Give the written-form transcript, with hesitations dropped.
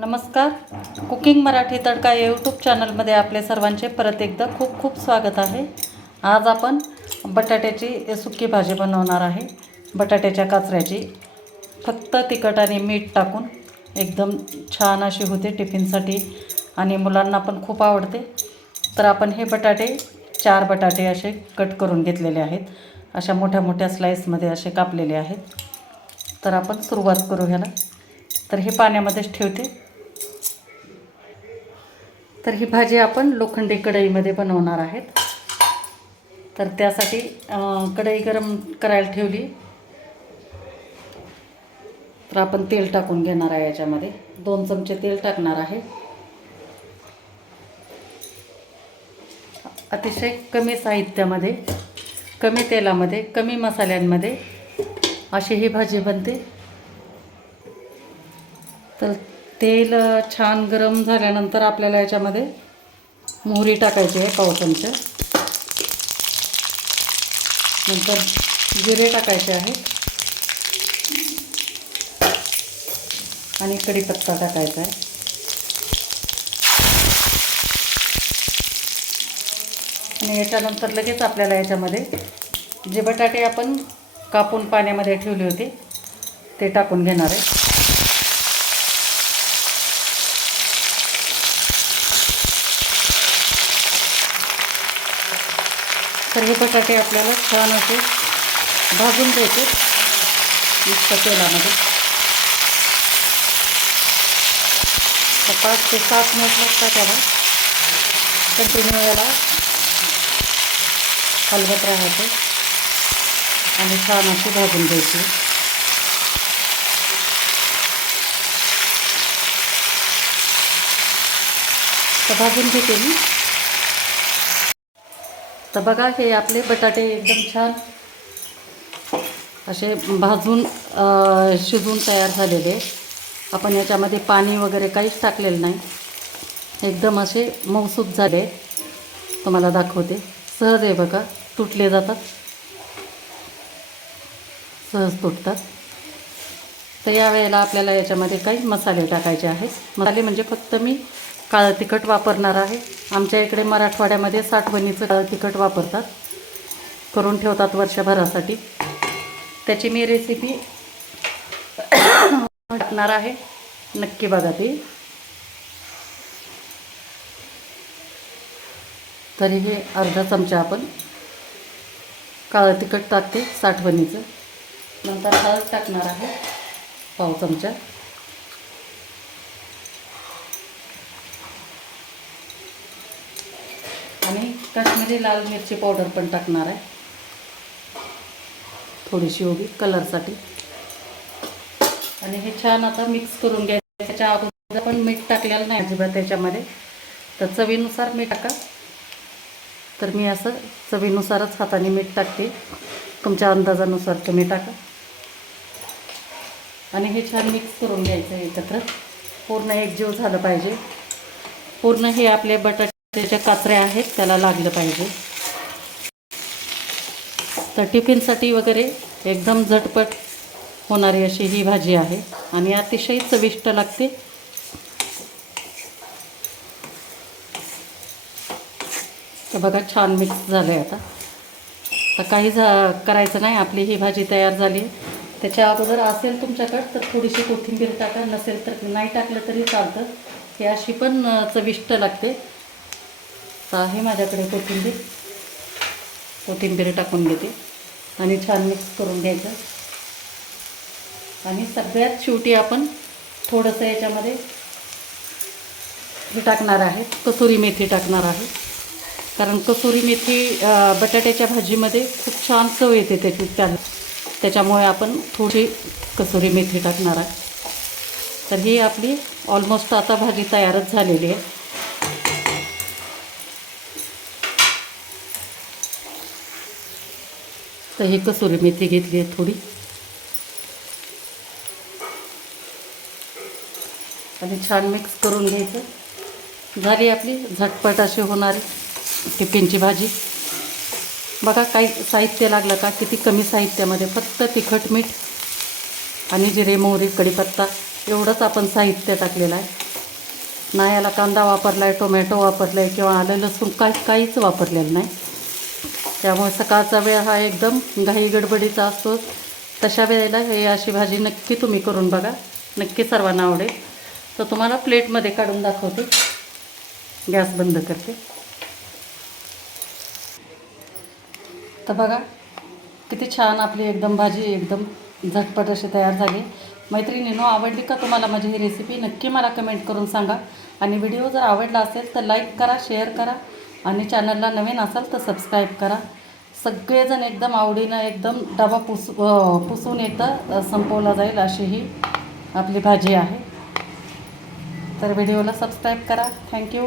नमस्कार. कुकिंग मराठी तडका या यूट्यूब चॅनलमध्ये आपले सर्वांचे परत एकदा खूप खूप स्वागत आहे. आज आपण बटाट्याची सुकी भाजी बनवणार आहे. बटाट्याच्या काचऱ्याची फक्त तिखट आणि मीठ टाकून एकदम छान अशी होते टिफिनसाठी आणि मुलांना पण खूप आवडते. तर आपण हे बटाटे 4 बटाटे असे कट करून घेतलेले आहेत. अशा मोठ्या मोठ्या स्लाइसमध्ये असे कापलेले आहेत. तर आपण सुरुवात करू ह्याला. तर हे पाण्यामध्येच ठेवते. तर ही भाजी आपण लोखंडी कढईमध्ये बनवणार आहेत. तर त्यासाठी कढई गरम करायला ठेवली. तर आपण तेल टाकून घेणार आहे. याच्यामध्ये 2 चमचे तेल टाकणार आहे. अतिशय कमी साहित्यामध्ये, कमी तेलामध्ये, कमी मसाल्यांमध्ये अशी ही भाजी बनते. तर तेल छान गरम झाल्यानंतर आपल्याला याच्यामध्ये मोहरी टाकायची आहे पाव चमचा. नंतर जिरे टाकायचे आहे आणि कढीपत्ता टाकायचा आहे. आणि याच्यानंतर लगेच आपल्याला याच्यामध्ये जे बटाटे आपण कापून पाण्यामध्ये ठेवले होते ते टाकून घेणार आहे. तर हे बटाटे आपल्याला छान असे भाजून द्यायचे नुसतं तेलामध्ये. 5 ते 7 मिनिट लागतात त्याला. कंटिन्यू याला हलवत राहायचं आणि छान अशी भाजून द्यायची. तर भाजून घेते मी. तर बघा हे आपले बटाटे एकदम छान असे भाजून शिजून तयार झालेले. आपण याच्यामध्ये पाणी वगैरे काहीच टाकलेलं नाही. एकदम असे मऊसूत झाले. तुम्हाला दाखवते. सहज आहे बघा, तुटले जातात, सहज तुटतात. तर यावेळेला आपल्याला याच्यामध्ये काही मसाले टाकायचे आहेत. मसाले म्हणजे फक्त मी काळं तिखट वापरणार आहे. आमच्या इकडे मराठवाड्यामध्ये साठवणीचं काळं तिखट वापरतात, करून ठेवतात वर्षभरासाठी. त्याची मी रेसिपी टाकणार आहे, नक्की बघा ती. तरी हे अर्धा चमचा आपण काळं तिखट टाकते साठवणीचं. नंतर हळद टाकणार आहे पाव चमचा. आणि काश्मीरी लाल मिरची पावडर पण टाकणार आहे, थोडीशी उभी कलरसाठी. आणि हे छान आता मिक्स करून घ्यायचं. त्याच्या अगोदर आपण मीठ टाकलेलं नाही अजिबात त्याच्यामध्ये. तर चवीनुसार मीठ टाका. तर मी असं चवीनुसारच हाताने मीठ टाकते, तुमच्या अंदाजानुसार तुम्ही टाका. आणि हे छान मिक्स करून घ्यायचं एकत्र. पूर्ण एकजीव झालं पाहिजे. पूर्ण हे आपले बटाट्याच्या काचऱ्या आहेत त्याला लागलं पाहिजे. तर टिफिनसाठी वगैरे एकदम झटपट होणारी अशी ही भाजी आहे आणि अतिशय चविष्ट लागते. तर बघा छान मिक्स झालं आहे आता. तर काही करायचं नाही, आपली ही भाजी तयार झाली. त्याच्या अगोदर असेल तुमच्याकडं तर थोडीशी कोथिंबीर टाका, नसेल तर नाही टाकलं तरी चालतं. ही अशी पण चविष्ट लागते. तर आहे माझ्याकडे कोथिंबीर टाकून घेते आणि छान मिक्स करून घ्यायचं. आणि सगळ्यात शेवटी आपण थोडंसं याच्यामध्ये हे टाकणार आहे, कसुरी मेथी टाकणार आहे. कारण कसुरी मेथी बटाट्याच्या भाजीमध्ये खूप छान चव येते त्याच्यामुळे आपण थोडी कसुरी मेथी टाकणार आहे. तर ही आपली ऑलमोस्ट आता भाजी तयारच झालेली आहे. तर ही कसुरी मेथी घेतली आहे थोडी आणि छान मिक्स करून घ्यायचं. झाली आपली झटपट अशी होणारी टिफिनची भाजी. बघा काही साहित्य लागलं का, किती कमी साहित्यामध्ये फक्त तिखट मीठ आणि जिरे मोहरी कढीपत्ता एवढंच आपण साहित्य टाकलेलं आहे. ना याला कांदा वापरला आहे, टोमॅटो वापरला आहे किंवा आलं लसूण काहीच वापरलेलं नाही. त्यामुळे सकाळचा वेळ हा एकदम घाई गडबडीचा असतो. तशा वेळेला हे अशी भाजी नक्की तुम्ही करून बघा, नक्की सर्वांना आवडेल. तर तुम्हाला प्लेटमध्ये काढून दाखवते. गॅस बंद करते. तर बघा किती छान आपली एकदम भाजी एकदम झटपट अशी तयार झाली. मैत्रिणींनो, आवडली का तुम्हाला माझी ही रेसिपी? नक्की मला कमेंट करून सांगा. आणि व्हिडिओ जर आवडला असेल तर लाईक करा, शेअर करा आणि चॅनलला नवीन असाल तर सबस्क्राईब करा. सगळेजण एकदम आवडीनं एकदम डबा पुसून एकदा संपवला जाईल अशी ही आपली भाजी आहे. तर व्हिडिओला सबस्क्राईब करा. थँक्यू.